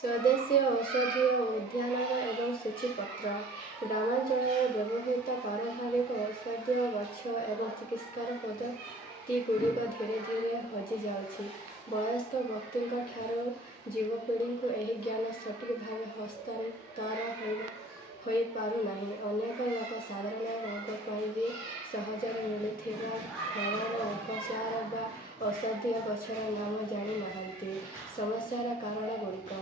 ସ୍ୱଦେଶୀ ଔଷଧୀୟ ଉଦ୍ୟାନ ଏବଂ ସୂଚୀପତ୍ର। ଗ୍ରାମାଞ୍ଚଳରେ ବ୍ୟବହୃତ ପାରମ୍ପରିକ ଔଷଧୀୟ ଗଛ ଏବଂ ଚିକିତ୍ସାର ପଦ୍ଧତିଗୁଡ଼ିକ ଧୀରେ ଧୀରେ ହଜିଯାଉଛି। ବୟସ୍କ ବ୍ୟକ୍ତିଙ୍କ ଠାରୁ ଯୁବପିଢ଼ିଙ୍କୁ ଏହି ଜ୍ଞାନ ସଠିକ୍ ଭାବେ ହସ୍ତାନ୍ତର ହୋଇପାରୁନାହିଁ। ଅନେକ ଲୋକ ସାଧାରଣ ରୋଗ ପାଇଁ ବି ସହଜରେ ମିଳୁଥିବା ଘରୋଇ ଉପଚାର ବା ଔଷଧୀୟ ଗଛର ନାମ ଜାଣିନାହାନ୍ତି। ସମସ୍ୟାର କାରଣଗୁଡ଼ିକ।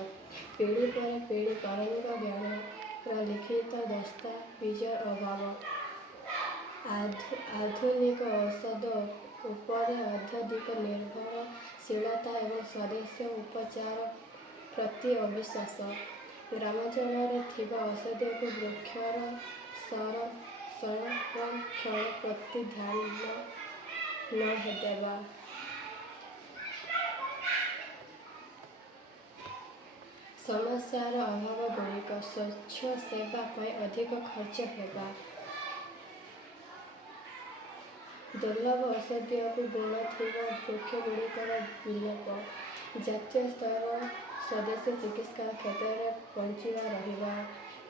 ପିଢ଼ି ପରେ ପିଢ଼ି ପାରମ୍ପରିକ ଜ୍ଞାନର ଲିଖିତ ଦସ୍ତାବିଜର ଅଭାବ। ଆଧୁନିକ ଔଷଧ ଉପରେ ଅତ୍ୟଧିକ ନିର୍ଭରଶୀଳତା ଏବଂ ସ୍ୱଦେଶୀ ଉପଚାର ପ୍ରତି ଅବିଶ୍ୱାସ। ଗ୍ରାମାଞ୍ଚଳରେ ଥିବା ଔଷଧକୁ ବୃକ୍ଷର ସଂରକ୍ଷଣ ପ୍ରତି ଧ୍ୟାନ ନ ଦେବା। ସମସ୍ୟାର ଅଭାବଗୁଡ଼ିକ। ସ୍ୱଚ୍ଛ ସେବା ପାଇଁ ଅଧିକ ଖର୍ଚ୍ଚ ହେବା। ଦୁର୍ଲଭ ଔଷଧୀୟ ଗୁଣ ଥିବା ବୃକ୍ଷଗୁଡ଼ିକର ବିଲୋପ। ଜାତୀୟ ସ୍ତର ସ୍ୱଦେଶୀ ଚିକିତ୍ସା କ୍ଷେତ୍ରରେ ବଞ୍ଚିବା ରହିବା।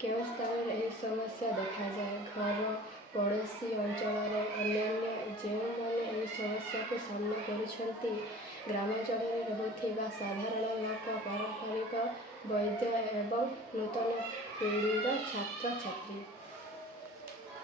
କେଉଁ ସ୍ଥାନରେ ଏହି ସମସ୍ୟା ଦେଖାଯାଏ? ଘର ପଡ଼ୋଶୀ ଅଞ୍ଚଳରେ। ଅନ୍ୟାନ୍ୟ ଯେଉଁମାନେ ଏହି ସମସ୍ୟାକୁ ସାମ୍ନା କରୁଛନ୍ତି? ଗ୍ରାମାଞ୍ଚଳରେ ରହୁଥିବା ସାଧାରଣ ଲୋକ, ପାରମ୍ପରିକ ବୈଦ୍ୟ ଏବଂ ନୂତନ ପିଢ଼ିର ଛାତ୍ରଛାତ୍ରୀ।